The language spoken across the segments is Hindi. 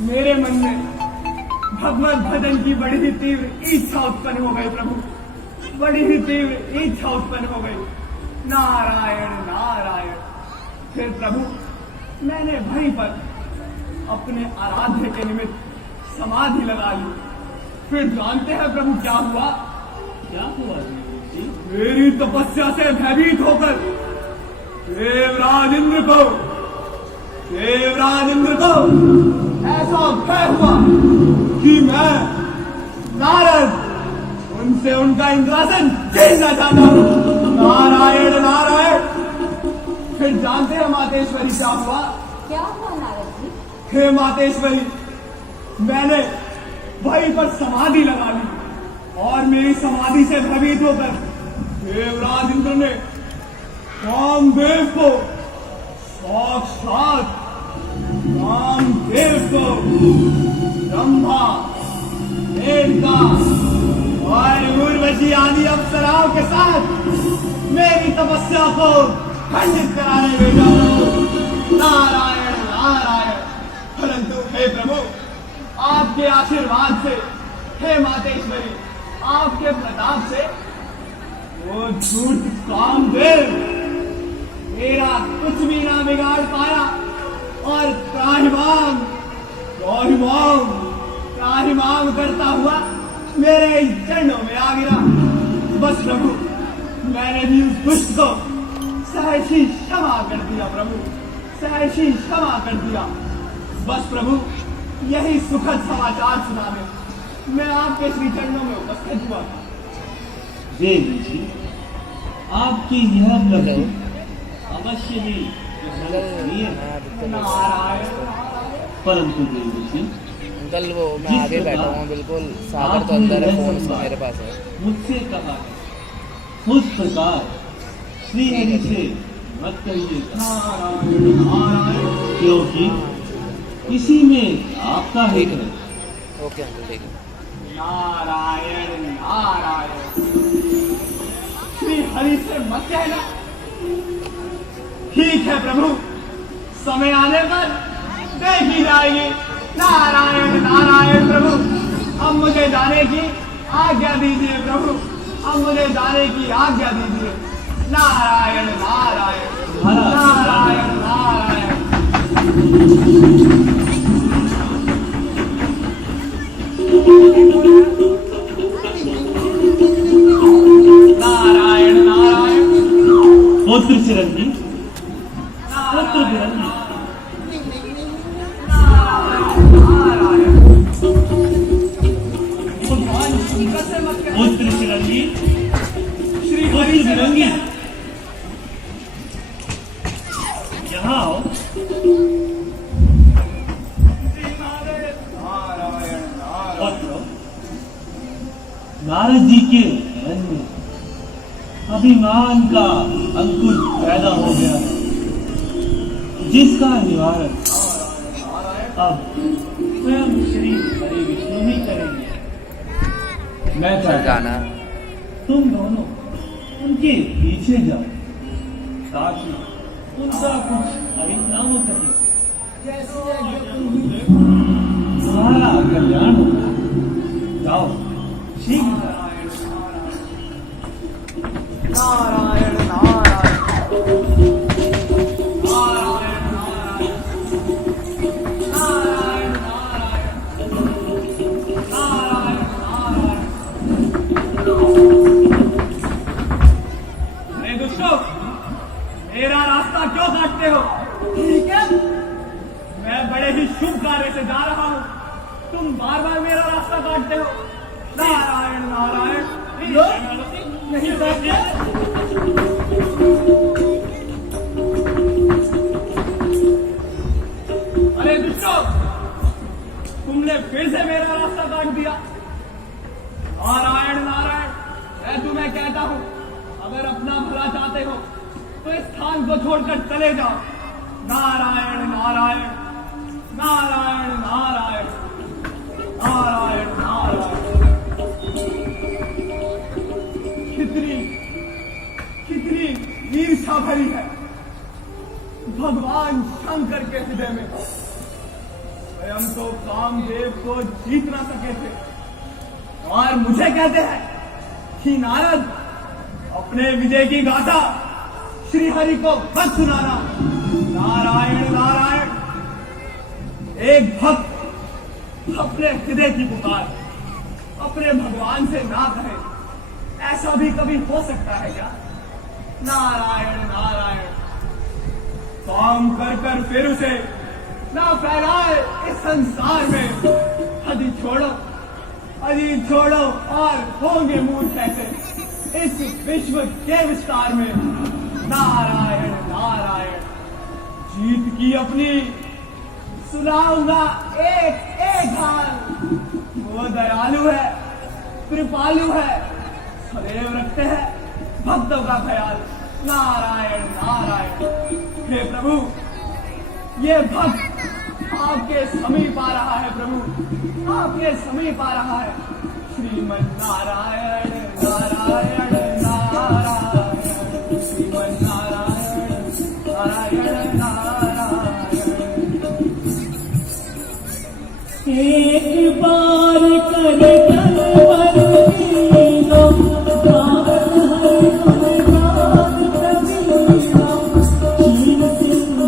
मेरे मन में भगवत भजन की बड़ी ही तीव्र इच्छा उत्पन्न हो गई प्रभु, बड़ी ही तीव्र इच्छा उत्पन्न हो गई। नारायण नारायण। फिर प्रभु मैंने वहीं पर अपने आराध्य के निमित्त समाधि लगा ली। फिर जानते हैं प्रभु क्या हुआ? क्या हुआ? मेरी तपस्या से भयभीत होकर देवराज इंद्र को ऐसा भय हुआ कि मैं नारद उनसे उनका इंद्रासन छीनना चाहता हूँ। नारायण नारायण। फिर जानते हैं मातेश्वरी क्या हुआ? क्या हुआ नारद जी? हे मातेश्वरी, मैंने वहीं पर समाधि लगा ली और मेरी समाधि से भयभीत होकर देवराज इंद्र ने कामदेव को, साक्षात कामदेव को ब्रह्मा, मेनका और उर्वशी आदि अप्सराओं के साथ मेरी तपस्या को खंडित कराने भेजा। नारायण नारायण। परंतु हे प्रभु, आपके आशीर्वाद से, हे मातेश्वरी, आपके प्रताप से वो झूठ कामदेव मेरा कुछ भी ना बिगाड़ पाया और त्राहिमाम करता हुआ मेरे चरणों में आ गिरा। बस प्रभु, मैंने भी उस दुष्ट को सहर्षि क्षमा कर दिया प्रभु, सहर्षि क्षमा कर दिया। बस प्रभु, यही सुखद समाचार सुनाने मैं आपके श्री चरणों में उपस्थित हुआ था। देवी जी, आपकी यह उपलब्धि अवश्य ही प्रशंसनीय है। नारायण। परंतु देवी जी, अंकल वो मैं आगे बैठा हूँ, बिल्कुल सागर तो अंदर है, फोन मेरे पास है। मुझसे कहा है उस प्रकार श्री हरि से मत कहिएगा, नारायण नारायण। क्योंकि इसी में आपका हित है। ओके अंकल, ठीक है। नारायण नारायण। श्री हरि से मत कहना। ठीक है प्रभु, समय आने पर देखी जाएगी। नारायण नारायण। प्रभु, अब मुझे जाने की आज्ञा दीजिए प्रभु, अब मुझे जाने की आज्ञा दीजिए। नारायण नारायण। नारायण नारायण। नारायण नारायण। पुत्र चिरंजीव, पुत्र चिरंजीव, पुत्र चिरंजीव, श्री पुत्र हरि से चिरंजीव, यहाँ आओ। नारायण नारायण। पुत्र, नारद जी के मन में अभिमान का अंकुर पैदा हो गया है, जिसका निवारण अब स्वयं श्री हरि विष्णु ही करेंगे। मैं जाना तुम दोनों उनके पीछे जाओ ताकि उनका कुछ अहित ना हो सके। तुम्हारा कल्याण होगा। जाओ शीघ्र जाओ। नारायण नारायण। नारायण नारायण। नारायण नारायण। नारायण नारायण। अरे दुष्टों, मेरा रास्ता क्यों काटते हो? ठीक है, मैं बड़े ही शुभ कार्य से जा रहा हूँ, तुम बार बार मेरा रास्ता काटते हो। नारायण नारायण। नहीं काटते। अरे दुष्टों, तुमने फिर से मेरा रास्ता काट दिया। नारायण नारायण। मैं तुम्हें कहता हूँ, अगर अपना भला चाहते हो तो इस स्थान को छोड़कर चले जाओ। नारायण नारायण। नारायण नारायण। नारायण नारायण। कितनी ईर्ष्या भरी है भगवान शंकर के हृदय में। स्वयं तो कामदेव को जीत ना सके थे और मुझे कहते हैं कि नारद अपने विजय की गाथा श्री हरि को मत सुनाना। नारायण नारायण। एक भक्त अपने हृदय की पुकार अपने भगवान से ना कहे, ऐसा भी कभी हो सकता है क्या? नारायण नारायण। काम कर कर फिर उसे ना फैलाए इस संसार में। अजी छोड़ो और होंगे मूर्ख कैसे इस विश्व के विस्तार में। नारायण नारायण। जीत की अपनी सुनाऊंगा एक एक हाल। वो दयालु है, कृपालु है, सदैव रखते हैं भक्तों का ख्याल। नारायण नारायण। हे प्रभु, ये भक्त आपके समीप आ रहा है। प्रभु आपके समीप आ रहा है। श्रीमन नारायण नारायण नारायण। श्रीमन नारायण नारायण नारायण। एक बार कर तलवर लो गावन हर गुणगान कबीरा। शील सिंधु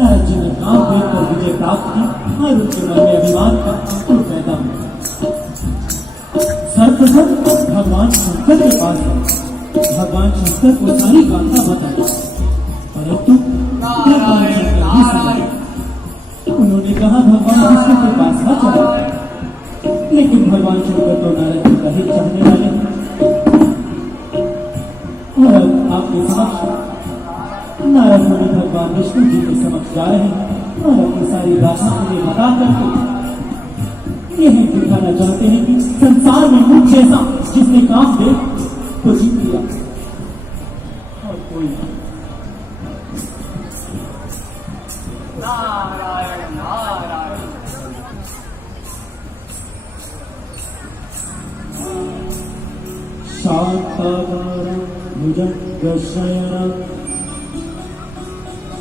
नारद जी ने काम वेद पर विजय प्राप्त की और उनके मन में अभिमान का अंकुर पैदा हुआ। सर्वप्रथम भगवान शंकर के पास गए। भगवान शंकर को सारी गाथा बताई, परंतु भगवान शंकर नहीं सुने। उन्होंने कहा भगवान विष्णु के पास न चलो, लेकिन भगवान शंकर तो नारद जी का ही चाहने वाले हैं। और अब आपके समक्ष नारद मुनि भगवान विष्णु जी के समक्ष जा रहे हैं और अपनी सारी गाथा उन्हें बता करके यह दिखाना चाहते हैं कि संसार में मुख्य ऐसा जिसने कामदेव को जीत लिया और कोई नहीं। नारायण नारायण। शांताकारं भुजगशयनं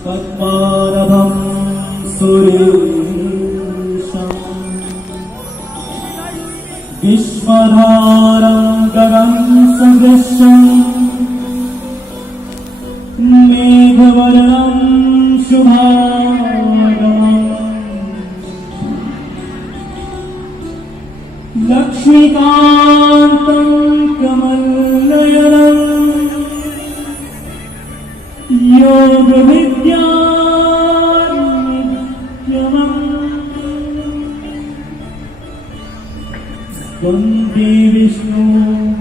पद्मानभं सुरेशम् विश्वधारं गगनसदृशं मेघवर्णं शुभांगं लक्ष्मीकान्तं कमलनयनं योगविद्यानित्यमम् वन्दे विष्णु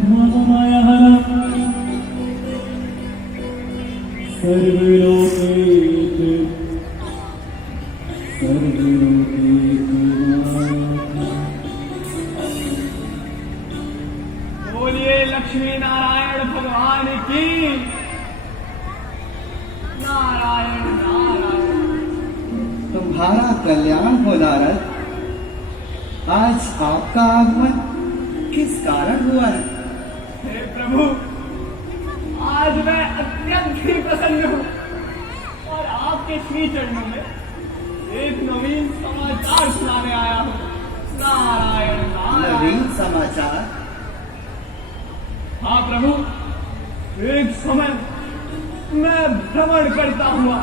भवमयहरम् सर्वलोकेषु बोलिए लक्ष्मी नारायण भगवान की। नारायण नारायण। तुम्हारा कल्याण हो नारद। आज आपका आगमन किस कारण हुआ है? हे प्रभु, आज मैं अत्यंत ही प्रसन्न हूँ और आपके श्री चरणों में एक नवीन समाचार सुनाने आया हूँ। नारायण नारायण। नवीन समाचार? हाँ प्रभु, एक समय मैं भ्रमण करता हुआ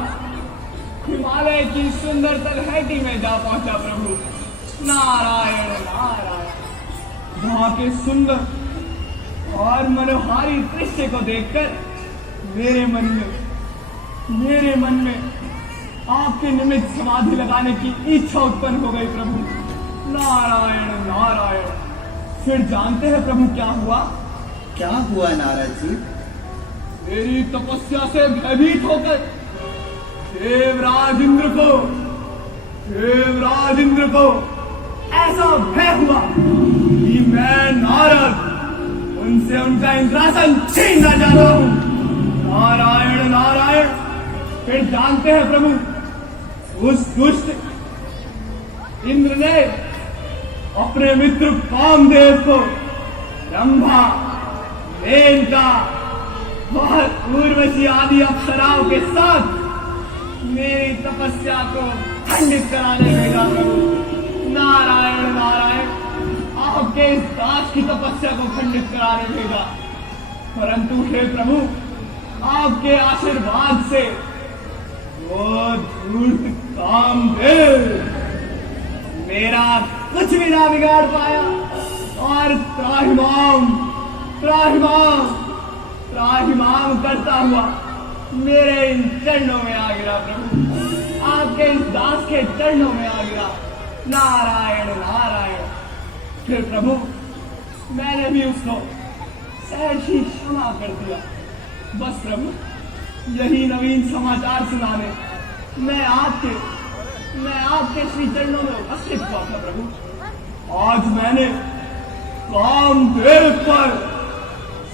हिमालय की सुंदर तलहटी में जा पहुंचा। प्रभु नारायण नारायण। वहां के सुंदर और मनोहारी दृश्य को देखकर मेरे मन में आपके निमित्त समाधि लगाने की इच्छा उत्पन्न हो गई। प्रभु नारायण नारायण। फिर जानते हैं प्रभु क्या हुआ? क्या हुआ नारद जी? मेरी तपस्या से भयभीत होकर देवराज इंद्र को ऐसा भय हुआ कि मैं नारद उनसे उनका इंद्रासन छीनना चाहता हूँ। नारायण नारायण। फिर जानते हैं प्रभु, उस दुष्ट इंद्र ने अपने मित्र कामदेव को रंभा, मेनका, बहुत उर्वशी आदि अप्सराओं के साथ मेरी तपस्या को खंडित कराने भेजा प्रभु। नारायण नारायण, आपके इस दास की तपस्या को खंडित कराने भेजा, परंतु हे प्रभु आपके आशीर्वाद से वो धूर्त कामदेव मेरा कुछ भी ना बिगाड़ पाया और त्राहिमाम त्राहिमाम त्राहिमाम करता हुआ मेरे इन चरणों में आ गिरा प्रभु। आपके इस दास के चरणों में आ गिरा। नारायण नारायण। फिर प्रभु मैंने भी उसको सहज ही क्षमा कर दिया। बस प्रभु यही नवीन समाचार सुनाने मैं आपके श्री चरणों में उपस्थित हुआ था प्रभु। आज मैंने कामदेव पर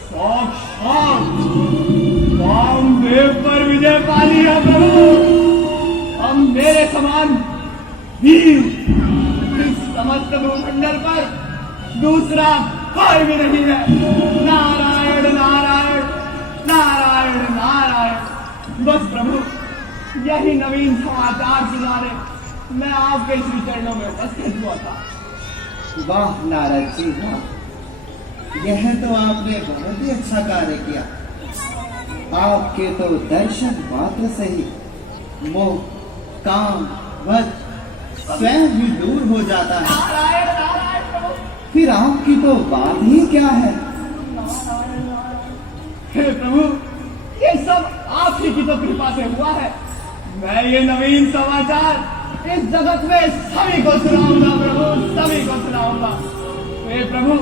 साक्षात कामदेव पर विजय पा लिया प्रभु। हम मेरे समान वीर इस समस्त भूमंडल पर दूसरा कोई भी नहीं है। नारायण नारायण नारायण नारायण। बस प्रभु यही नवीन समाचार सुनाने मैं आपके श्री चरणों में उपस्थित हुआ था। वाह नारद जी वाह, यह तो आपने बहुत ही अच्छा कार्य किया। आपके तो दर्शन मात्र से ही मोह, काम, वध स्वयं ही दूर हो जाता है। नारायण नारायण प्रभु। फिर आपकी तो बात ही क्या है। हे प्रभु ये सब आप ही की तो कृपा से हुआ है। मैं ये नवीन समाचार इस जगत में सभी को सुनाऊंगा प्रभु, सभी को सुनाऊंगा। हे प्रभु